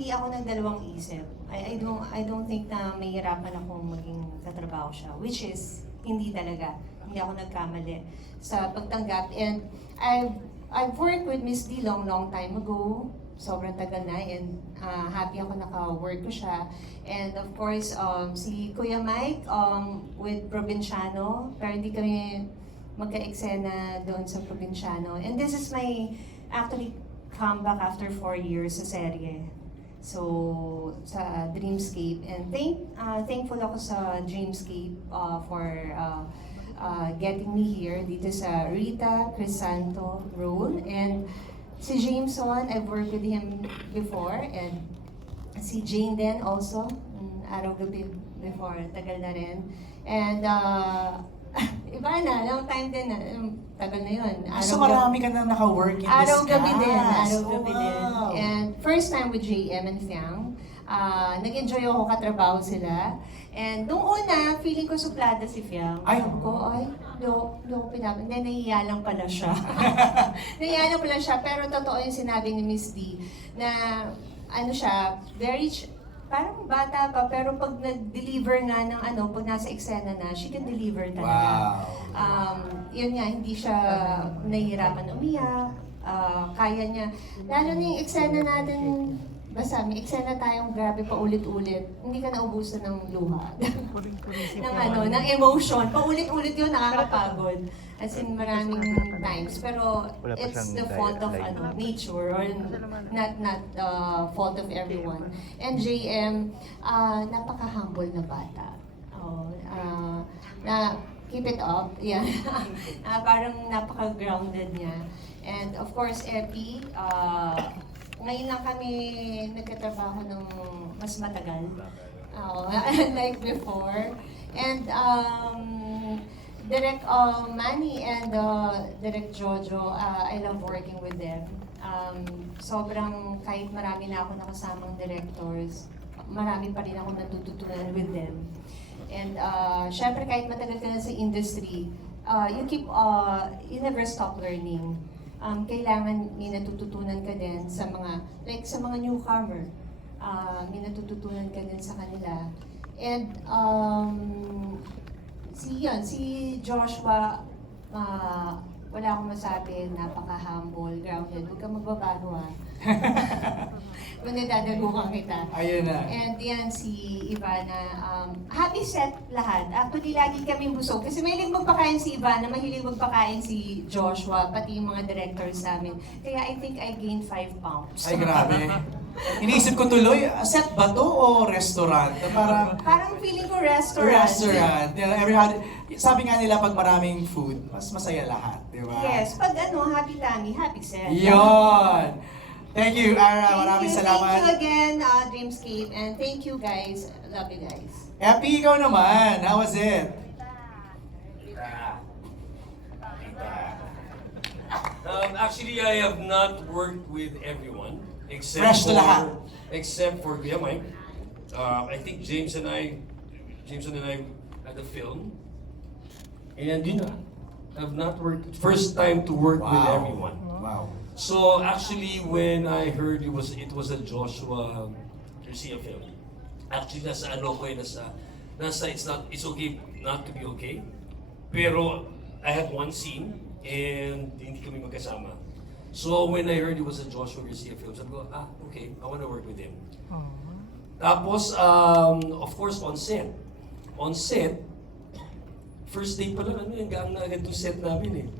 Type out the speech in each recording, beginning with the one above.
hindi ako nagdalawang isip. I don't think na mahirapan akong maging katrabaho siya, which is hindi talaga. Hindi ako nagkamali sa pagtanggap. And I've worked with Miss D long time ago. Sobrang tagal na, and happy ako naka-work ko siya. And of course, si Kuya Mike with Provinciano, pero hindi kami magka-eksena doon sa Provinciano. And this is my actually comeback after 4 years sa serye. So, sa Dreamscape. And thankful ako sa Dreamscape for getting me here dito sa Rita Crisanto role. And si Jameson, I've worked with him before. And si Jane din also, araw-gabi before, tagal na rin. And iba na, long time din na, tagal na yun. So marami ka na naka-work in this cast. Araw-gabi din, araw-gabi Oh, din. wow. And first time with JM and Fiang, nag-enjoy ako katrabaho sila. And nung una, feeling ko suplada si Fiang. Ay. Sabi ko, hindi ako pinapin. Then nahiya lang pala siya. Nahiya lang pala siya, pero totoo yung sinabi ni Miss D, na ano siya, parang bata pa, pero pag nag-deliver nga ng pag nasa eksena na, she can deliver talaga. Wow. Yun nga, hindi siya nahihirapan umiyak, kaya niya. Lalo na yung eksena natin, basta may eksena tayong grabe pa ulit-ulit, hindi ka naubusan ng luha. ng emotion. Paulit-ulit yun, nakakapagod. As in, maraming times. Pero it's the fault of nature or not the fault of everyone. And JM, napaka-humble na bata. Keep it up. Yeah. Parang napaka-grounded niya. And of course, Epi, ngayon lang kami nagkatrabaho ng mas matagal. Like before. And Direk Manny and Direk Jojo, I love working with them. Sobrang, kahit marami na ako nakasamang directors, marami pa rin ako natututunan with them. And syempre kahit matagal ka na sa industry, you never stop learning. Kailangan may natututunan ka din sa mga newcomer. May natututunan ka din sa kanila. And si Joshua, wala akong masabi, napaka-humble, grounded. Huwag kang magbabago Kung nadadaluhan kita. Ayun na. And yan, si Ivana, happy set lahat. Actually, lagi kami busog. Kasi mahilig magpakain si Ivana, mahilig magpakain si Joshua, pati yung mga directors namin. Kaya I think I gained 5 pounds. Ay, grabe. Iniisip ko tuloy, set ba to o restaurant? Parang feeling ko restaurant. Restaurant. Sabi nga nila, pag maraming food, mas masaya lahat, di ba? Yes, pag happy tummy, happy set. Yon! Thank you, Ara. Maraming salamat. Thank you again, Dreamscape, and thank you guys. Love you guys. Happy, ikaw naman. How was it? Actually, I have not worked with everyone Fresh to lahat. except for Kuya Mike. I think Jameson and I had a film, and I've not worked. First time to work with everyone. Wow. So actually, when I heard it was a Joshua Garcia film, actually nasa it's okay not to be okay. Pero I had one scene and hindi kami magkasama. So when I heard it was a Joshua Garcia film, sabi ko, okay, I want to work with him. Tapos, of course, on set, first day pa lang, hanggang na agad yung set namin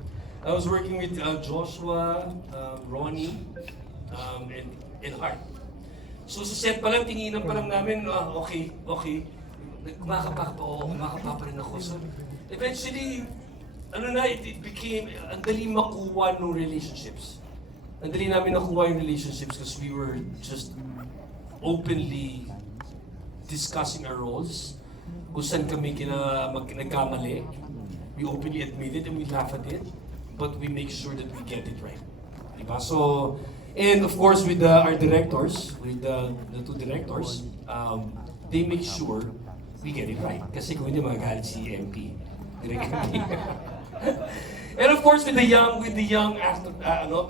I was working with Joshua, Ronnie, and Hart. So sa set pa lang, tinginan pa lang namin, okay. Kumakapa pa rin ako. So eventually, it became, ang dali makuha ng relationships. Ang dali namin nakuha yung relationships because we were just openly discussing our roles. Kung saan kami nagkamali. We openly admit it and we laugh at it. But we make sure that we get it right. Diba? So, and of course with our directors, with the two directors, they make sure we get it right. Kasi kung hindi magalit si MP. Direct MP. And of course, with the young actor,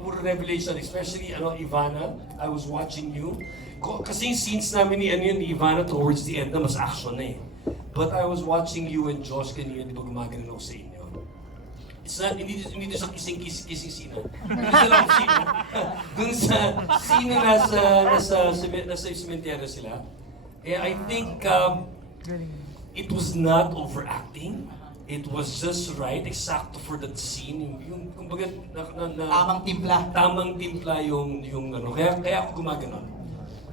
puro revelation, especially Ivana, I was watching you. Kasi yung scenes namin ni Ivana towards the end na mas action na eh. But I was watching you and Josh kanina, di ba gumagano ako sa inyo? It's not, hindi doon sa kissing scene. Doon sa love scene. Doon sa scene na nasa cemetery sila. Eh, I think it was not overacting. It was just right, exacto for that scene. Yung kumbaga, Tamang timpla. tamang timpla yung kaya ako gumaganon.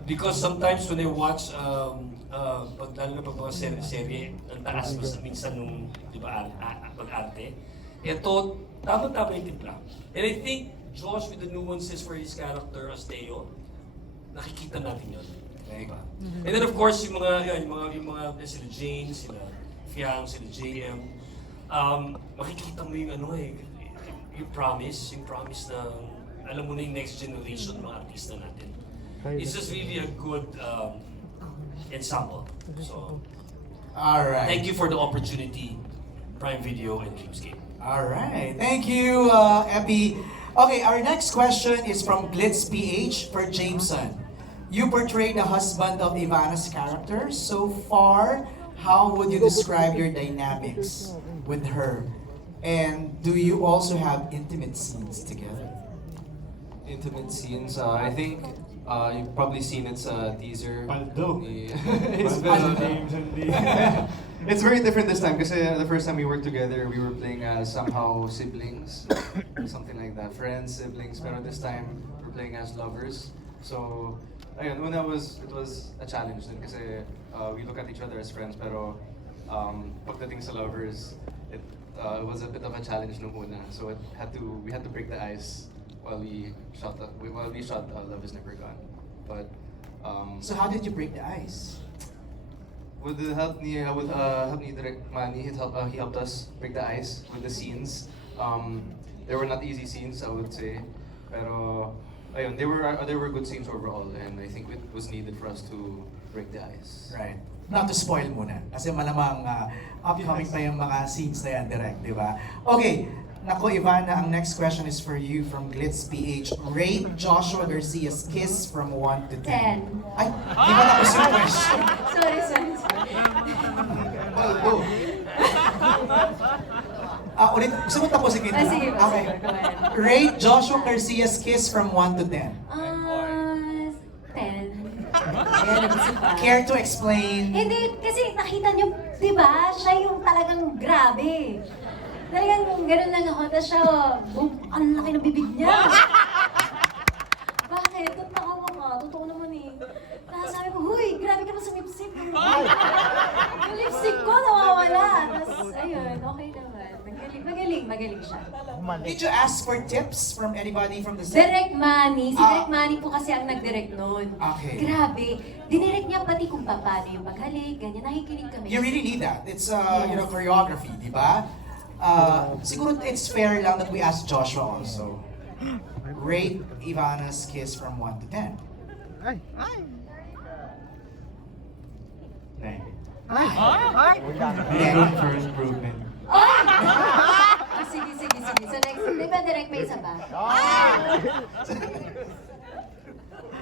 Because sometimes when I watch, lalo na pag mga serye, ang taas mas minsan nung, di ba, pag-arte. Ito, tama-tama yung timpla. And I think Josh with the nuances for his character as Teo, nakikita natin yun. Diba? And then of course, yung mga sila Jane, sila Fiang, sila JM, makikita mo yung yung promise na alam mo na yung next generation mga artista natin. It's just really a good ensemble. So, Alright. thank you for the opportunity, Prime Video and Dreamscape. Alright. Thank you, Epi. Okay, our next question is from Glitz PH for Jameson. You portrayed the husband of Ivana's character. So far, how would you describe your dynamics with her? And do you also have intimate scenes together? Intimate scenes. I think you've probably seen its teaser. Paldo. It's Paldo been- James and the... It's very different this time because the first time we worked together, we were playing as somehow siblings, something like that, friends, siblings. Pero this time, we're playing as lovers. So, ayun, una it was a challenge din kasi we look at each other as friends pero pagdating sa lovers, it was a bit of a challenge nung una. So we had to break the ice while we shot Love Is Never Gone. But So how did you break the ice? with the help ni Direk Manny, he helped us break the ice with the scenes. They were not easy scenes, I would say, pero ayun, they were good scenes overall, and I think it was needed for us to break the ice. Right. Not to spoil muna. Kasi malamang upcoming pa yung mga scenes na yan direct, di ba? Okay. Nako, Ivana, ang next question is for you from Glitz PH. Rate Joshua Garcia's kiss from 1 to 10. 10. Ay, di ba tapos yung question? Sorry. Paldo. Ulit, gusto mo tapusin kita? Sige, Okay. go ahead. Rate Joshua Garcia's kiss from 1 to 10. 10. Ayan, nag-isip pa. Care to explain? Hindi, kasi nakita niyo, di ba? Siya yung talagang grabe. Talagang gano'n lang ako, tapos siya, ang laki ng bibig niya. Bakit? Totoo ka, totoo naman eh. Tapos sabi ko, huy, grabe ka na sumipsip. Yung lipstick ko nawawala. Tapos, ayun, okay naman. Magaling siya. Did you ask for tips from anybody from the set? Direct Manny. Si Ah. Direct Manny po kasi ang nag-direct noon. Okay. Grabe. Dinirect niya pati kung paano yung paghalik, ganyan. Nakikinig kami. You really need that. It's Yes. choreography, di ba? Siguro it's fair lang that we ask Joshua also. Rate Ivana's kiss from 1 to 10. Ay! 9. Ay! For improvement. Ay! Sige. So next, di ba direct may isa ba?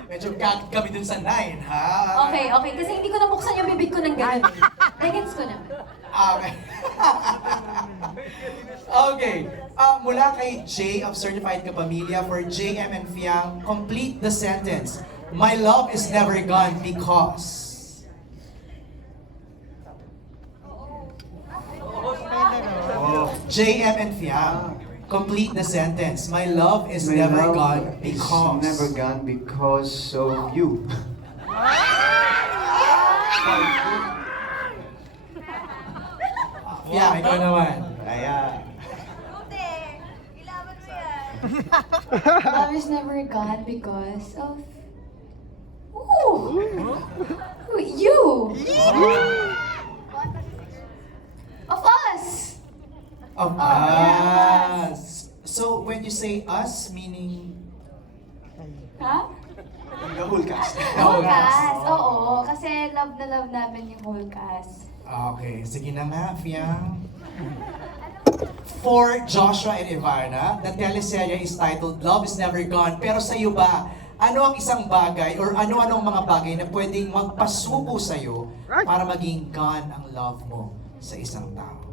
Medyo gag kami dun sa 9, ha? Okay. Kasi hindi ko nabuksan yung bibig ko ng gano'n. Nagets ko naman. Okay. Okay. Mula kay Jay of Certified Kapamilya for JM and Fiang, complete the sentence. My love is never gone because... JM and Fiang, complete the sentence. My love is My never love gone is because... never gone because of you. Yeah, ikaw naman. Ayan. Love is never gone because of... Ooh! You! Of us! Of yes. us. So when you say us, meaning... Ha? The whole cast. Whole cast. Oo, kasi love na love namin yung whole cast. Okay, sige na nga, Fiang. for Joshua and Ivana. The teleserye is titled Love is Never Gone. Pero sa iyo ba, ano ang isang bagay or ano-anong mga bagay na pwedeng magpasuko sa'yo para maging gone ang love mo sa isang tao?